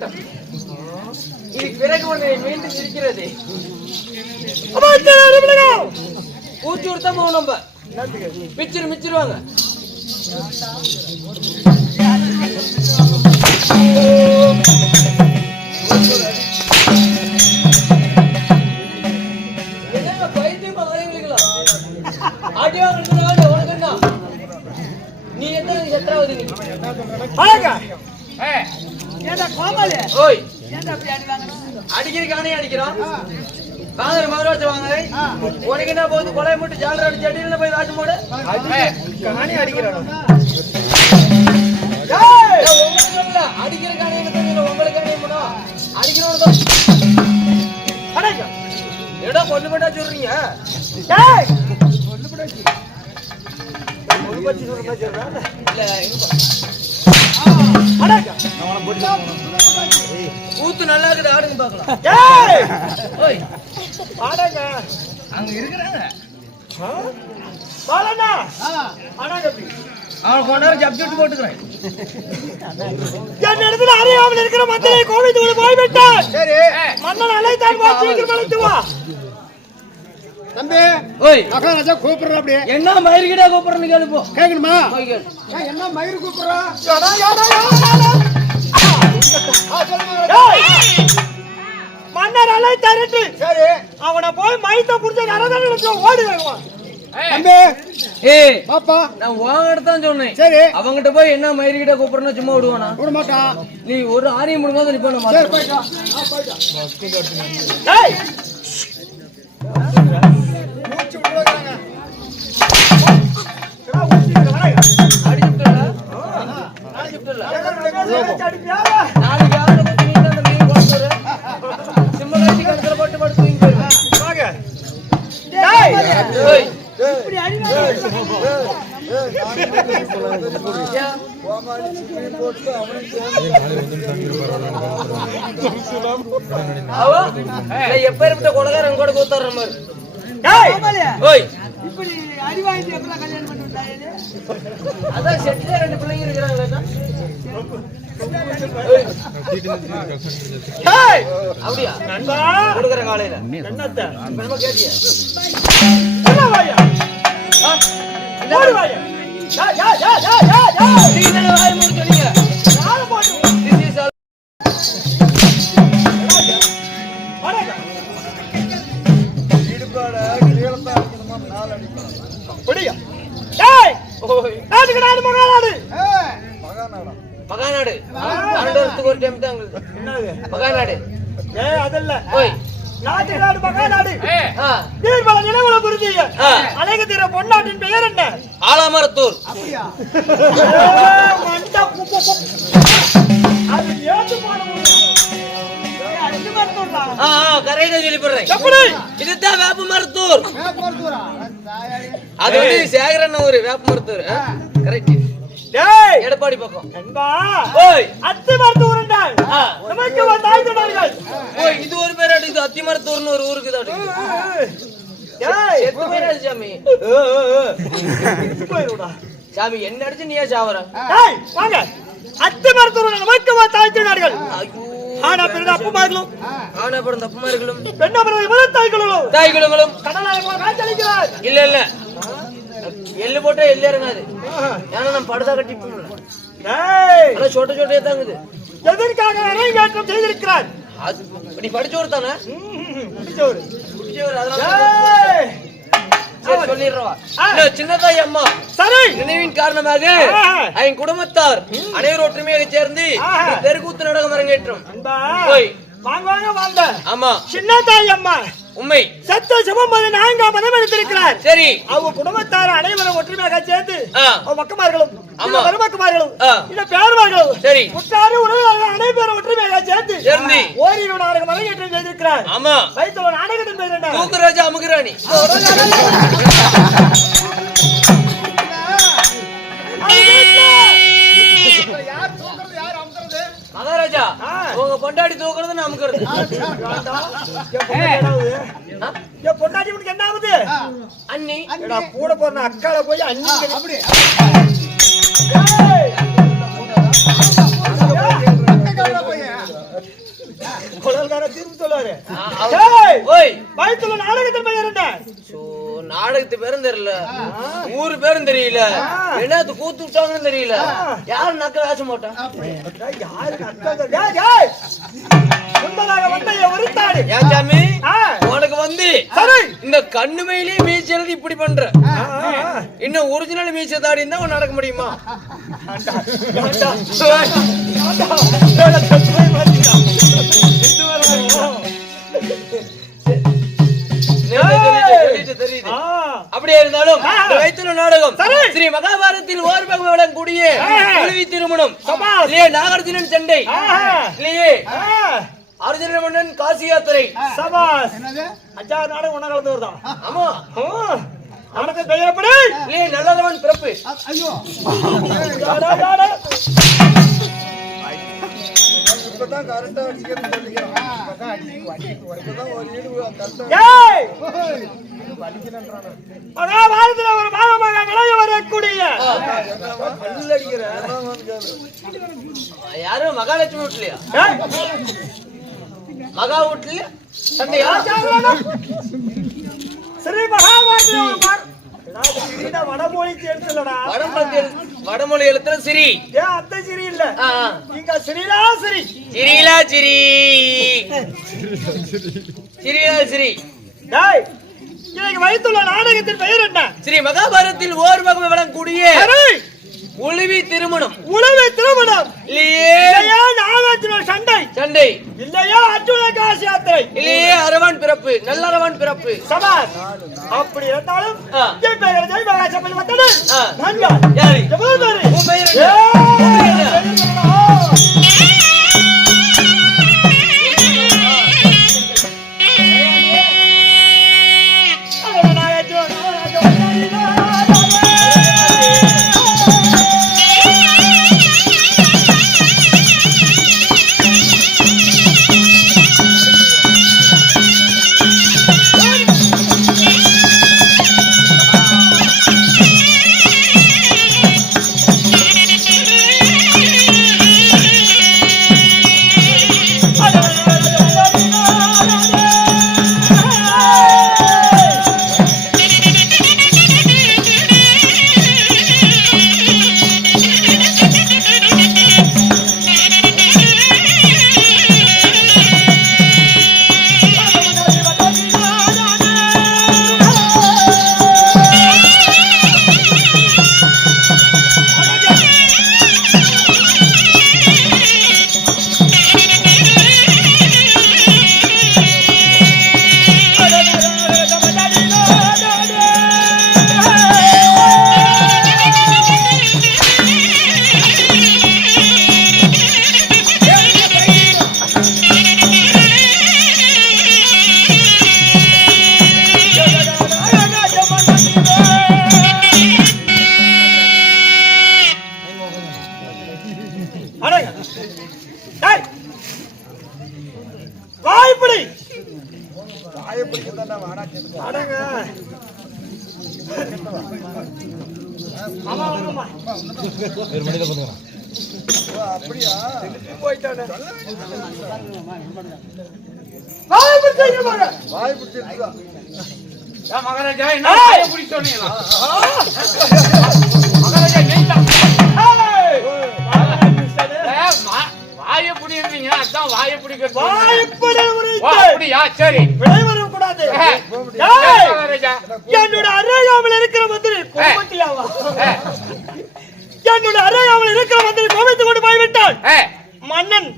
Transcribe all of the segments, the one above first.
இருக்கட்டும். இது பிறகு ஒன்று மீண்டும் இருக்கிறது. பூச்சூர்தான் போவோம் நம்ம. மிச்சிருவாங்க. நீ என்ன எத்தாவது அடிக்கிறக்கானே அடிக்கிறான். வாங்க மதுராஜ வாங்க. உனக்கு என்ன போகுது? கொலை மூட்டு ஜாலராடி செடியில போய் வாட்சி போடு. காணி அடிக்கிறான். அடிக்கிறக்கானே உங்களுக்கு அடிக்கிறோம். ஏடா கொண்டு போட்டா சொல்றீங்க. ஊத்து நல்லா இருக்குது. ஆடுங்க பாக்கலாம். அங்க இருக்கிறாங்க. அவன் கொண்டாரு ஜப்ஜெட் போட்டுக்கிறேன். என் இடத்துல அறியாமல் இருக்கிற மந்திரை கோவித்துக்குள்ள போய்விட்டான். சரி மன்னன் அழைத்தான். சீக்கிரம் அழைத்து வா தம்பி. ஓய் மகாராஜா கூப்பிடுற. அப்படியே என்ன மயிர்கிட்ட கூப்பிடுறன்னு கேளு. போ கேட்கணுமா? என்ன மயிர் கூப்பிடுறா? மன்னர் அழைத்தாரு. சரி அவனை போய் மயித்த புடிச்ச நரதன ஓடி வருவான். தம்பி ஏய் பாப்பா நான் உன்கிட்ட தான் சொன்னேன். சரி அவங்கிட்ட போய் என்ன மயிர்கிட்ட கூப்பிடுறனா சும்மா விடுவானா? விட மாட்டான். நீ ஒரு ஆரியம் முடுங்காத நீ போன மாதிரி. சரி போய்டா. டேய் மூச்சு விடுறாங்க. அடிச்சிட்டல நாளைக்கு யாரை பத்தி நீ அந்த மீன் போடுற சிம்ம கட்டி கட்டல போட்டு போட்டு தூங்கி போயிரு. வாங்க டேய் ஏய் இப்படி அடிங்க. எப்பேற்பட்ட கொலகாரன் கூட கூத்தாடுற மாதிரி. இப்படி அடி வாங்கி எப்பலாம் கல்யாணம் பண்ணி விட்டாங்க. அதான் செட்ல ரெண்டு பிள்ளைங்க இருக்கிறாங்க. அப்படியா நண்பா கொடுக்குற காலையில என்னத்த நம்ம கேட்டியா? என்ன வாயா வாயா நீங்க வாய் மூடி சொல்லுங்க. நாளை போட்டு மகாநாடு ஒரு டைம் தான் மகாநாடு. அதல்ல நாட்டுநாடு மகாநாடு. நீர்மல நிலவுல புரிஞ்சிய அழகு தீர பொன்னாட்டின் பெயர் என்ன? ஆலமரத்தூர். கரையில சொல்லி போடுறேன். இதுதான் வேப்ப மருத்தூர். அது வந்து சேகரன் ஊரு வேப்ப மருத்தூர். கரெக்ட். எடப்பாடி பக்கம் அத்தி மருத்தூர். இது ஒரு பேர் அடிக்குது. அத்தி மருத்தூர்னு ஒரு ஊருக்கு தான் சாமி. சாமி என்ன அடிச்சு நீயா சாவர? வாங்க அத்தி மருத்தூர் நமக்கு தாய்த்து நாடுகள். ஆனா பிறந்த அப்பமார்களும் ஆனா பிறந்த அப்பமார்களும் பெண்ண பிறந்த தாய்களும் தாய்களும் கடலால போல காய்ச்சலிக்கிறார். இல்ல இல்ல எள்ளு போட்டா எள்ளு இறங்காது. ஏன்னா நம்ம படுதா கட்டி சோட்ட சோட்டையே தாங்குது. எதற்காக அரங்கேற்றம் செய்திருக்கிறார்? நீ படிச்சோரு தானே? சின்னதாய் அம்மா நினைவின் காரணமாக என் குடும்பத்தார் அனைவரும் ஒற்றுமையாக சேர்ந்து தெருக்கூத்து நாடகம் அரங்கேற்றம். ஆமா சின்னதாய் அம்மா உண்மை சத்த சிவம்பது 4ஆம் மதம் எடுத்திருக்கிறார். சரி அவங்க குடும்பத்தார் அனைவரும் ஒற்றுமையாக சேர்ந்து மக்கமார்களும் மருமக்குமார்களும் இந்த பேர்மார்களும் சரி உற்றாரு உறவினர்கள் அனைவரும் ஒற்றுமையாக சேர்ந்து ஓரிரு நாடகம் அரங்கேற்றம் செய்திருக்கிறார். ஆமா வைத்தவன் நாடகத்தின் பேர் என்ன? தூக்குராஜா அமுகுராணி. மகாராஜா உங்க பொண்டாடி தூக்குறது அமுக்குறது. பொண்டாட்டி என்ன ஆகுது? அண்ணி கூட போற அக்கால போய் அண்ணி குழல்கார திரும்ப சொல்லுவாரு. வயிற்றுல நாடகத்தின் பெயர் என்ன? நாடகத்து பேரும் தெரியல, ஊரு பேரும் தெரியல, என்னது கூத்து விட்டாங்கன்னு தெரியல, யாரு நக்க வேச மாட்டான். உனக்கு வந்து இந்த கண்ணு மேலே மீச்சு எழுதி இப்படி பண்ற, இன்னும் ஒரிஜினல் மீச்ச தாடி இருந்தா உன் நடக்க முடியுமா? அப்படியே இருந்தாலும் வைத்துள்ள நாடகம் ஸ்ரீ மகாபாரதத்தில் ஓர் பகவான் கூடிய குழுவி திருமணம் இல்லையே, நாகார்ஜுனன் சண்டை இல்லையே, அர்ஜுன மன்னன் காசி யாத்திரை. சபாஸ், அஞ்சாறு நாடகம் ஒண்ணா கலந்து வருதான். ஆமா, அவனுக்கு பெயர் எப்படி? இல்லையே, நல்லவன் பிறப்பு. ஐயோ இப்பதான் கரெக்டா அடிக்கிறேன்னு சொல்லிக்கிறேன். மகாபாரதத்தில் ஒரு பாகமாக விளைய வரக்கூடிய யாரும் மகாலட்சுமி வீட்லயா? மகா வீட்லயா? சண்டையா? ஸ்ரீ மகாபாரதத்தில் வடமொழி எழுத்துல சிரி. அத்தை சிரி இல்ல, இங்க சிரிலா சிரி, சிரிலா சிரி, சிரிலா சிரி. இன்னைக்கு வைத்துள்ள நாடகத்தின் பெயர் என்ன? ஸ்ரீ மகாபாரதத்தில் ஓர் பகவான் வழங்கக்கூடிய உழுவி திருமணம். உழுவி திருமணம் இல்லையே, நாகார்ஜுன சண்டை சண்டை இல்லையா, அர்ஜுன காசி யாத்திரை இல்லையே, அரவான் பிறப்பு, நல்ல அரவான் பிறப்பு. சபாஸ், அப்படி இருந்தாலும் என் பெயர் ஜெய் மகாசபை வந்தது. யாரு எவ்வளவு பேரு? உன் பெயர் அப்படியா? வாய் பிடிச்சிருக்கா மகாராஜா? என்ன எப்படி சொன்னீங்களா? மகாராஜா வாய பிடிக்கிறீங்க, அதான் வாய பிடிக்கிறது. அப்படியா? சரி, விளைவர கூடாது. என்னோட அறையாமல் இருக்கிற மந்திரி கோபத்தியாவா? என்னோட அறையாமல் இருக்கிற மந்திரி கோபித்து கொண்டு போய்விட்டான். மன்னன்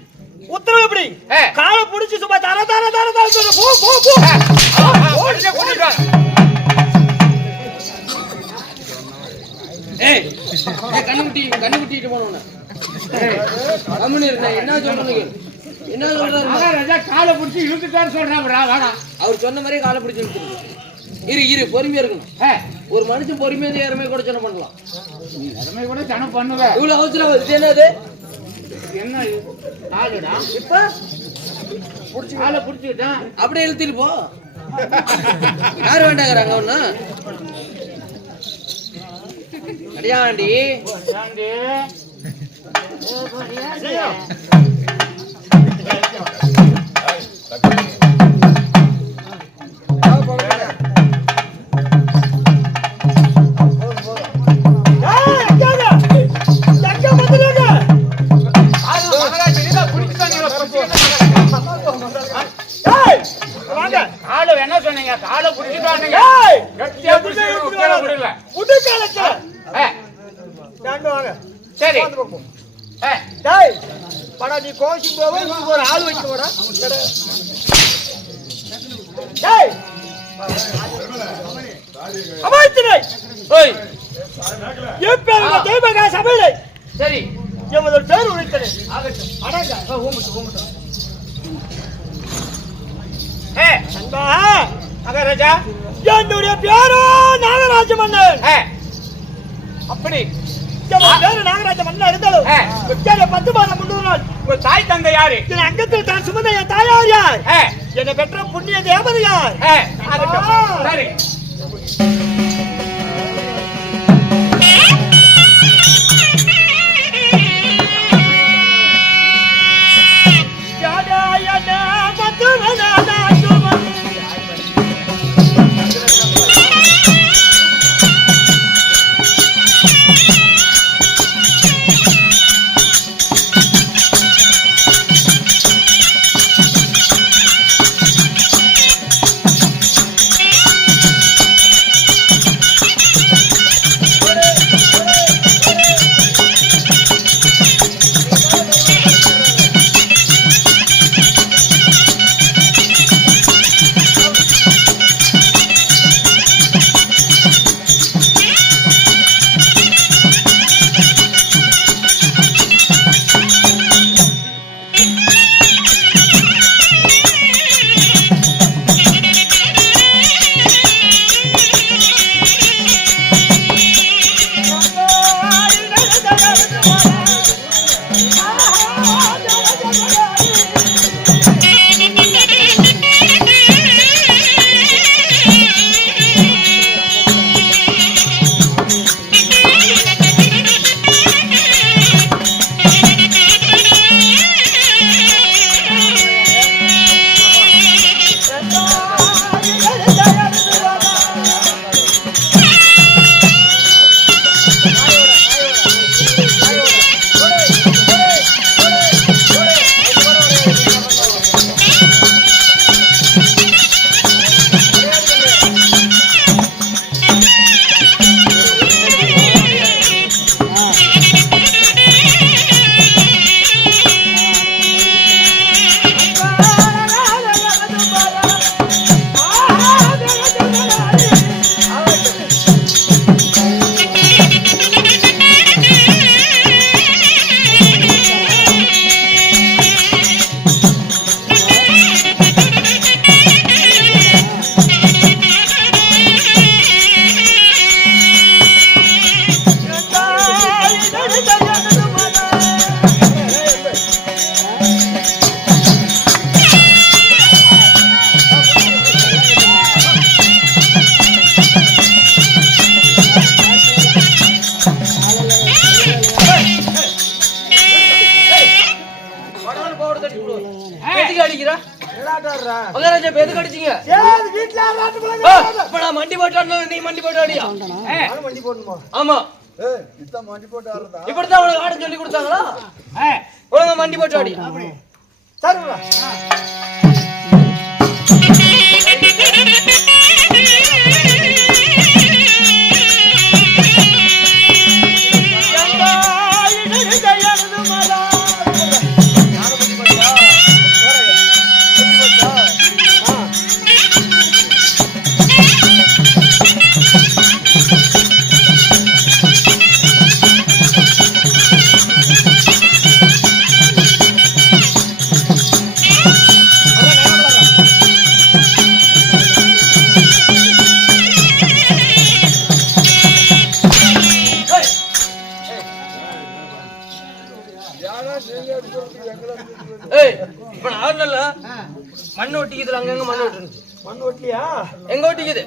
உத்தரவு எப்படி? காலை பிடிச்சி சும்மா தர தர தர தர சொல்ல. போ போ போ. கண்ணுக்குட்டிட்டு போனோம். என்ன சொல்றீங்க? என்ன சொல்றாரு மகாராஜா? காலை பிடிச்சி இழுத்துட்டாரு சொல்றாங்க. அவர் சொன்ன மாதிரியே காலை பிடிச்சி இழுத்துருக்கு. இரு பொறுமையா இருக்கணும். ஒரு மனுஷன் பொறுமையா இறமை கூட ஜனம் பண்ணலாம். இறமை கூட ஜனம் பண்ணுவேன். இவ்வளவு அவசரம் இது என்னது? என்ன காலுடா? இப்ப காலை பிடிச்சிட்டான், அப்படியே இழுத்துட்டு போ. யாரு வேண்டாங்கிறாங்க ஒண்ணு அடியாண்டி. காலை புடிச்சிட்டானுங்க. ஏய், கட்டியா புடிச்சு கீழே விடல. புது காலத்துல ஏ, ரெண்டு வாங்க. சரி. உட்கார்ந்து பார்ப்போம். ஏ, டேய், படா நீ கோச்சிங் போவா இங்க ஒரு ஆள் வைக்க போடா. டேய், அமைச்சரே, ஓய் எப்பேங்க தேவகா சபையிலே சரி எமது பேர் உரைத்தனே. ஆகட்டும். அடங்க. ஓமட்டு. ஏ, நண்பா, மகாராஜா. என்னுடைய பேரோ நாகராஜ மன்னன். ஏ, அப்படி எமது பேரு நாகராஜ மன்னன் இருந்தாலும் ஆ. விட்டால 10 மாதம் 300 நாள் உங்க தாய் தந்தை யாரு? என் அங்கத்தில் தான் சுமந்த என் தாயார் யார்? ஏ, என்னை பெற்ற புண்ணிய தேவதை யார்? ஏ, ஆகட்டும். சரி. யாடாயன மதுவனாதா சுமதி. மகாராஜா எதுக்கு அடிச்சீங்க? ஏய், வீட்ல ஆளாட்டு ஆ, போலாங்க. இப்ப நான் மண்டி போட்டானோ நீ மண்டி போட்டாடியா? நானும் வண்டி போடணுமா? ஆமா ஏய், இதான் மண்டி போட்டு ஆடுறதா? இப்படித்தான் உனக்கு ஆட சொல்லி கொடுத்தாங்களா? ஒழுங்கா மண்டி போட்டாடி. சரிங்களா? ஏய், இப்ப நான் ஆடல. மண்ணு ஒட்டிக்குதுல அங்கங்க மண்ணு ஒட்டுருந்துச்சு. மண்ணு ஓட்டலையா? எங்க ஒட்டிக்குது?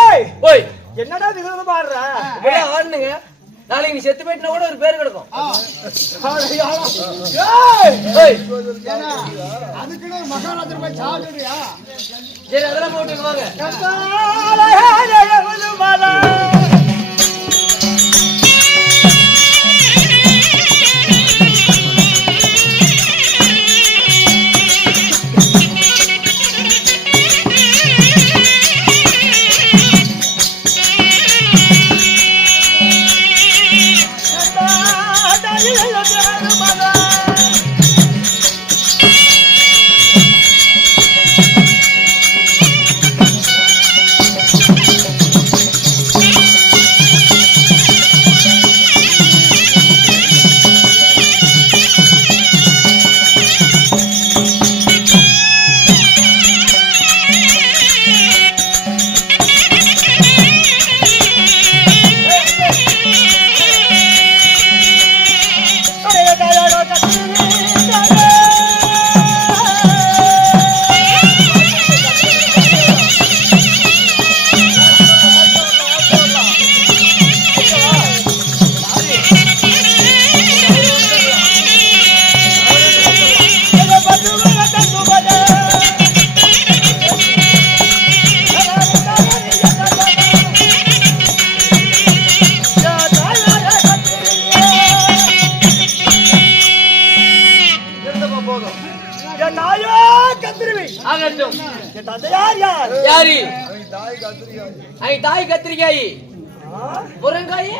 ஏய், ஓய் என்னடா விதவிதமா ஆடுற? இப்படியே ஆடுனுங்க. நாளைக்கு நீ செத்து போயிட்டுனா கூட ஒரு பேர் கிடக்கும். ஏய், ஓய் அதுக்குன்னு ஒரு மகாராஜர் போய் சாப்பிடுறியா? சரி அதெல்லாம் போட்டுங்க வாங்க. என் தாயோ கத்திரிவி. ஆகட்டும். என் தந்தையார் யார்? யாரு? தாய் தாய் கத்திரிக்காய். முருங்காய்.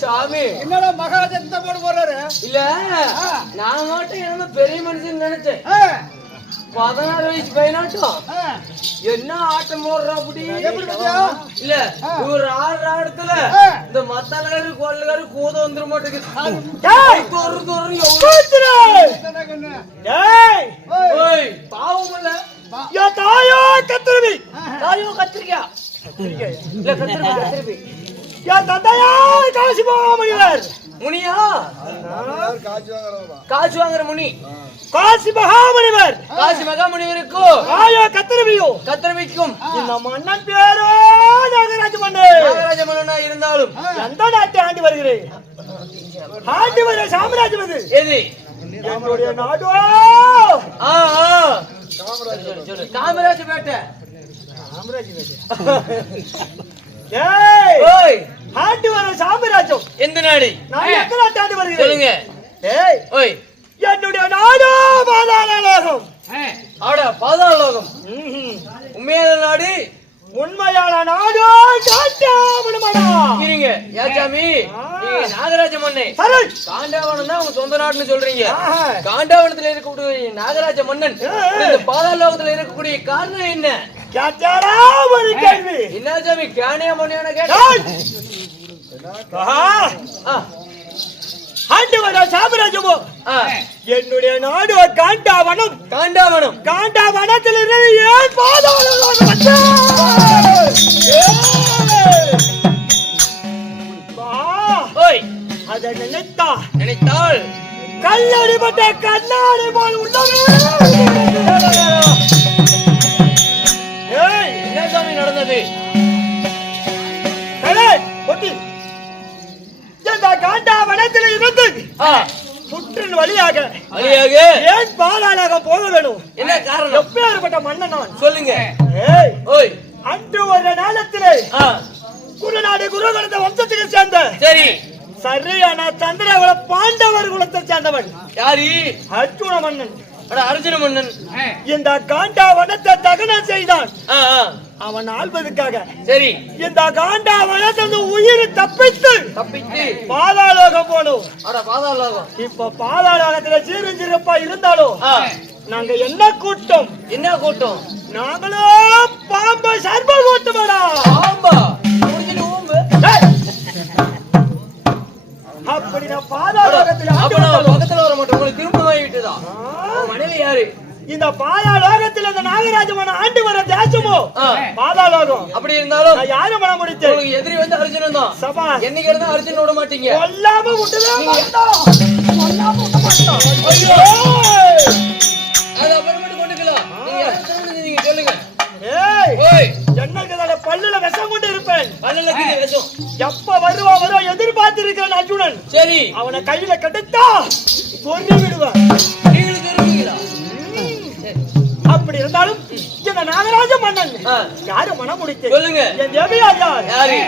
சாமி என்னடா மகாராஜா இந்த போடு போறாரு? இல்ல நான் மட்டும் என்ன பெரிய மனுஷன் நினைச்சேன். 16 வயசு பையனாட்டம் என்ன ஆட்டம் போடுற அப்படி இல்ல இவர் ஆடுற ஆடத்துல இந்த மத்தாளரு கொள்ளகாரு கூத வந்துட மாட்டேங்குது. பாவம் இல்ல தாயோ கத்திரிவி தாயோ கத்திரிக்கா இல்ல கத்திரிக்கா காசி மகாமுனிவர் முனியா காசு வாங்குற முனி காசி மகாமுனிவர் காசி மகாமுனிவருக்கும் ஆயோ கத்திரவியும் கத்திரவிக்கும் இந்த மன்னன் பேரோ நாகராஜ மன்னன் இருந்தாலும் எந்த நாட்டை ஆண்டு வருகிறேன்? ஆண்டு வர சாம்ராஜ்யம் அது எது? என்னுடைய நாடோ ஆ ஆ சொல்லு காமராஜபேட்டை. ஏய் ஓய் ஆண்டு வர சாம்ராஜ்யம் எந்த நாடு? நான் எந்த நாட்டை ஆண்டு வருகிறேன்? சொல்லுங்க. ஏய் ஓய் என்னுடைய நாடோ பாதாள லோகம். ஆடா பாதாள லோகம். உண்மையான நாடு? உண்மையான நாடோ காண்டாவனமடா. இருங்க யாச்சாமி, நீங்க நாகராஜ மன்னே சரி காண்டாவனம் தான் உங்க சொந்த நாடுன்னு சொல்றீங்க. ஆஹா. காண்டாவனத்துல இருக்கக்கூடிய நாகராஜ மன்னன் இந்த பாதாள லோகத்துல இருக்கக்கூடிய காரணம் என்ன? கேட்டாரா ஒரு கேள்வி? என்ன சாமி கேனியா மன்னியான கேட்ட? ஆஹா. ஆண்டு வர சாம்ராஜ்யமோ என்னுடைய நாடு காண்டாவனம். காண்டாவனம் காண்டாவனத்தில் இருந்து ஏன் பாதாள லோகம் வந்தா? ஓய் அதை நினைத்தால் கல்லடிப்பட்ட கண்ணாடி போல் உள்ளது. ஏய் என்ன சாமி நடந்தது? இந்த காண்டாவனத்தில் இருந்து சுற்றின் வழியாக ஏன் பாதாளம் போக வேணும்? என்ன காரணம்? எப்பேற்பட்ட மன்னன் நான்? சொல்லுங்க. ஏய் ஓய் அன்று ஒரு நாளத்திலே குருநாடு குருகுலத்த வம்சத்துக்கு சேர்ந்த சரி சரியான சந்திரகுல பாண்டவர் குலத்தை சேர்ந்தவன் யாரு? அர்ஜுன மன்னன். அர்ஜுன மன்னன் இந்த காண்டாவனத்தை தகனம் செய்தான். அவன் ஆள்வதற்காக சரி இந்த காண்டாவனத்திலிருந்து உயிர் தப்பித்து பாதாளோகம் போனோம். பாதாள லோகம் இப்ப பாதாளத்துல சீரஞ்சிறப்பா இருந்தாலும் நாங்க என்ன கூட்டம்? என்ன கூட்டம்? நாங்களோ பாம்பு சர்ப கூட்டமாடா. பாம்பா முடிஞ்சிட்டு ஊம்பு. அப்படி நான் பாதாளோகத்தில் பக்கத்துல வர மாட்டோம். உங்களுக்கு திரும்ப வாங்கிட்டுதா? மனைவி யாரு? இந்த பாதாளோகத்தில் இந்த நாகராஜமான ஆண்டு வர தேசமோ பாதாளோகம். அப்படி இருந்தாலும் நான் யாரை மனம் முடித்தேன்? உங்களுக்கு எதிரி வந்து அர்ஜுனன் தான். சபா என்னைக்கு இருந்தா அர்ஜுன் விட மாட்டீங்க. கொல்லாம விட்டுவே மாட்டோம். கொல்லாம விட மாட்டோம். ஐயோ அது அப்புறமேட்டு கொண்டுக்கலாம். நீங்க யாரை செஞ்சீங்க சொல்லுங்க. ஏய் ஓய் என்னங்கட பல்லுல விஷம் கொண்டு இருப்பேன். பல்லுல கிட்ட விஷம். எப்ப வருவா எதிர்பார்த்திருக்கிறேன் அர்ஜுனன். சரி அவனை கையில கட்டத்தா சொல்லி விடுவேன். நீங்களும் தெரியுங்களா? அப்படி இருந்தாலும் இந்த நாகராஜ மன்னன் யாரு மனம் முடித்தேன்? சொல்லுங்க. என் தேவியார் யார்? யாரு?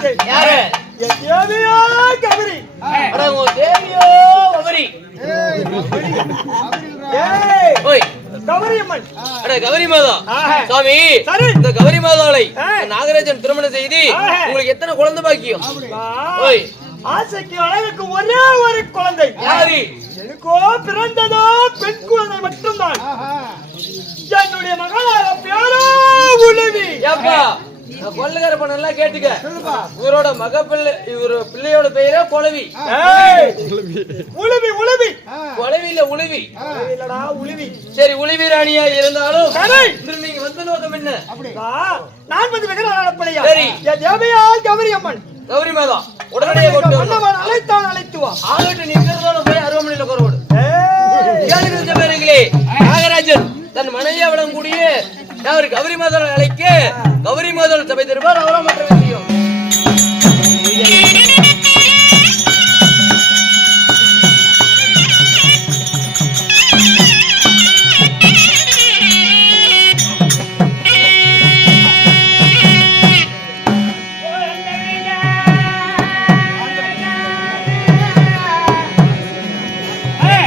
உரித்து யாரு என் தேவியா கபரி அட உன் தேவியோ கௌரி ஏய், அப்படிங்கிறா. ஏய் ஓய் கபரி அம்மன் அட கௌரி மாதா ஆஹா. சாமி சரி. இந்த கௌரி மாதாளை ஆ. நாகராஜன் திருமணம் செய்து ஆஹா. உங்களுக்கு எத்தனை குழந்தை பாக்கியம் வா. ஓய் ஆசைக்கு அழகுக்கு ஒரே ஒரு குழந்தை யாரு எனக்கோ பிறந்ததோ பெண் குழந்தை மட்டும்தான் ஆஹா. என்னுடைய மகளார பேரோ உளவி ஏப்பா நான் கொள்ளுகார பணம் எல்லாம் கேட்டுக்க சொல்லுப்பா. இவரோட மக பிள்ளை இவரு பிள்ளையோட பெயரே கொலவி ஏய், உளவி உளவி கொலவி இல்ல உழுவி இல்லடா உளவி சரி உழுவி ராணியா இருந்தாலும் சரி. இன்று நீங்க வந்த நோக்கம் என்ன அப்படி வா, நான் வந்து மகளார பிள்ளையா சரி. என் தேவையா கபரி அம்மன் கௌரி மாதா உடனடியாக கொண்டு வரணும் மன்னவன் அழைத்தான் அழைத்து வா ஆகட்டும் நீங்க இருந்தாலும் போய் அருவமனையில குறவோடு ஏய், கேளுங்க பேருங்களே நாகராஜன் தன் மனைவியாவிடம் கூடிய அவர் கௌரி மாதவனை அழைக்க கௌரி மாதவன் சபை தருவார் அவரா மற்ற விஷயம் Hey!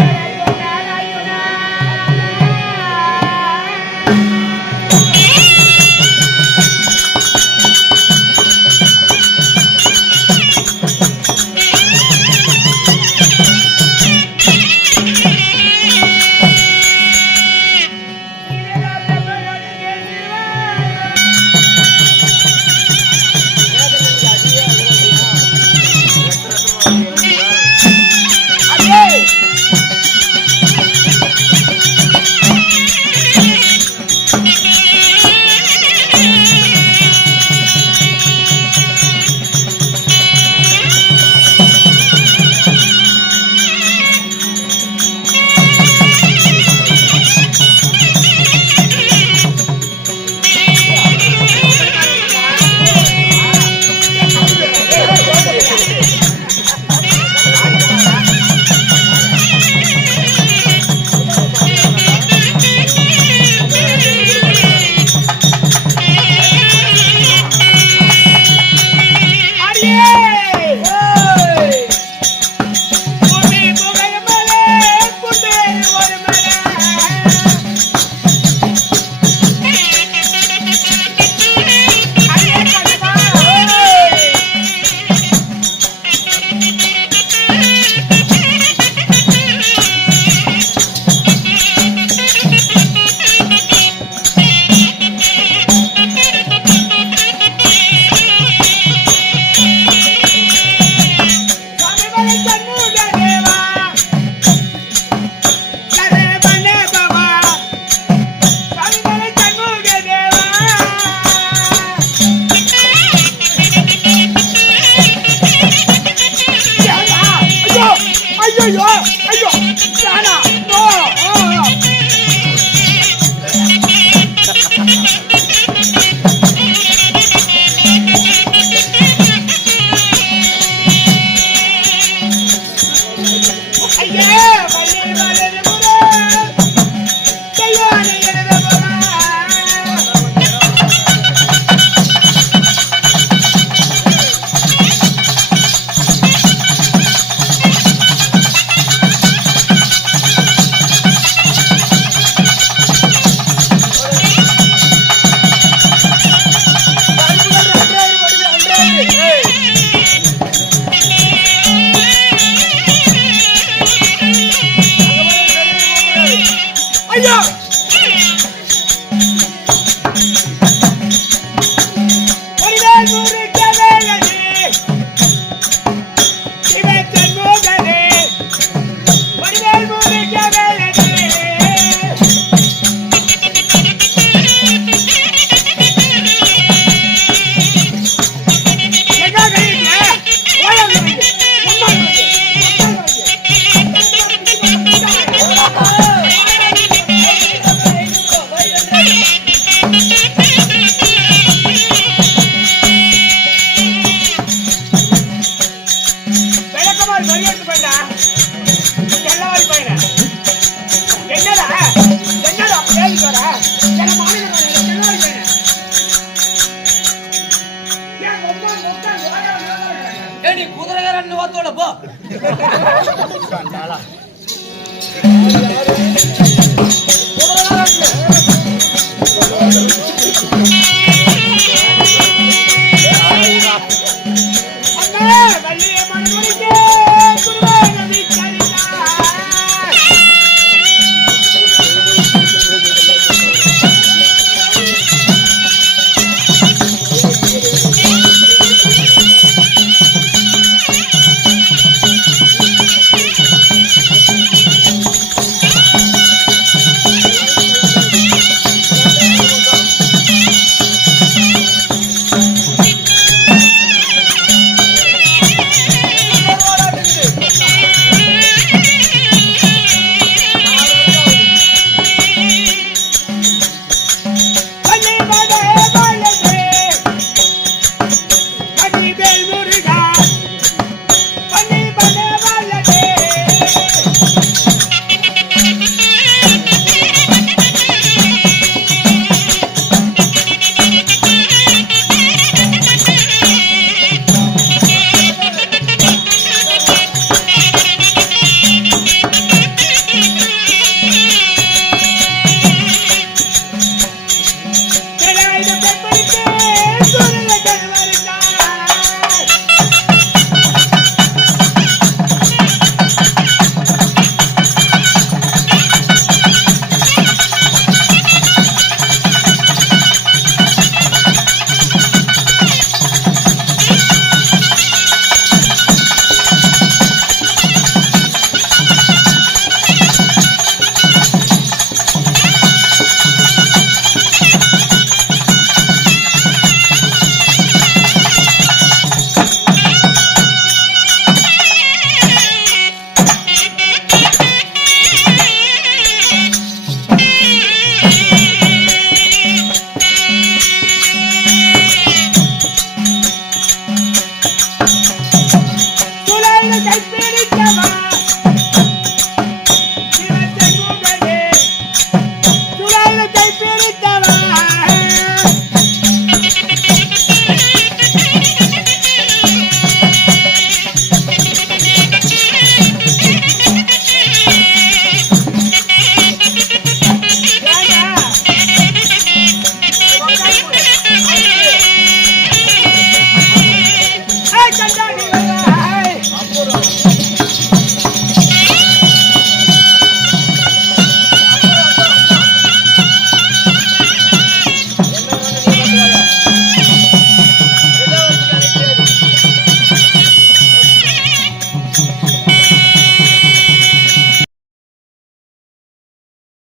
ஆ